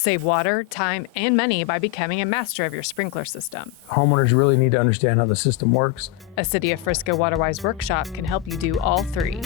Save water, time, and money by becoming a master of your sprinkler system. Homeowners really need to understand how the system works. A City of Frisco WaterWise workshop can help you do all three.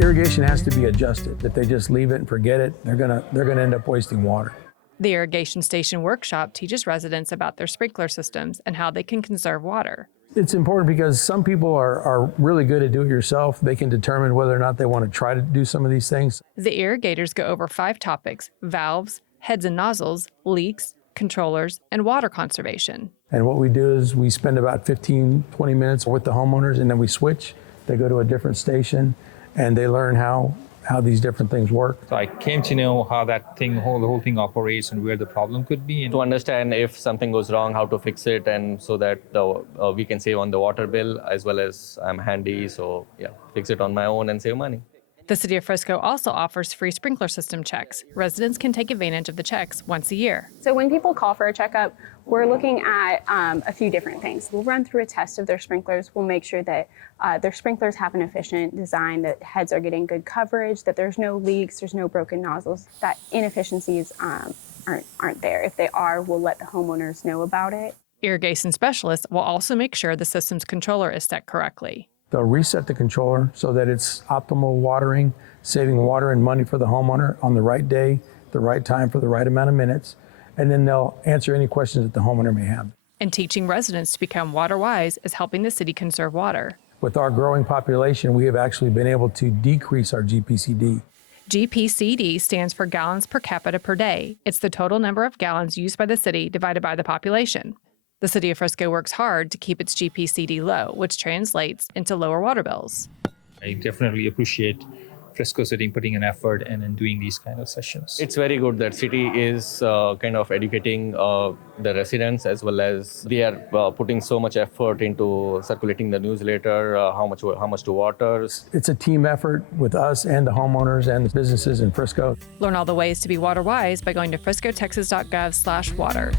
Irrigation has to be adjusted. If they just leave it and forget it, they're gonna end up wasting water. The Irrigation Station workshop teaches residents about their sprinkler systems and how they can conserve water. It's important because some people are really good at do-it-yourself. They can determine whether or not they want to try to do some of these things. The irrigators go over 5 topics: valves, heads and nozzles, leaks, controllers, and water conservation. And what we do is we spend about 15, 20 minutes with the homeowners, and then we switch. They go to a different station, and they learn how these different things work. So I came to know how that thing, the whole thing operates and where the problem could be. To understand if something goes wrong, how to fix it, and so that we can save on the water bill, as well as I'm handy, so yeah, fix it on my own and save money. The City of Frisco also offers free sprinkler system checks. Residents can take advantage of the checks once a year. So when people call for a checkup, we're looking at a few different things. We'll run through a test of their sprinklers. We'll make sure that their sprinklers have an efficient design, that heads are getting good coverage, that there's no leaks, there's no broken nozzles, that inefficiencies aren't there. If they are, we'll let the homeowners know about it. Irrigation specialists will also make sure the system's controller is set correctly. They'll reset the controller so that it's optimal watering, saving water and money for the homeowner on the right day, the right time for the right amount of minutes, and then they'll answer any questions that the homeowner may have. And teaching residents to become water wise is helping the city conserve water. With our growing population, we have actually been able to decrease our GPCD. GPCD stands for gallons per capita per day. It's the total number of gallons used by the city divided by the population. The City of Frisco works hard to keep its GPCD low, which translates into lower water bills. I definitely appreciate Frisco City putting an effort and doing these kind of sessions. It's very good that city is kind of educating the residents, as well as they are putting so much effort into circulating the newsletter, how much to water. It's a team effort with us and the homeowners and the businesses in Frisco. Learn all the ways to be water wise by going to friscotexas.gov/water.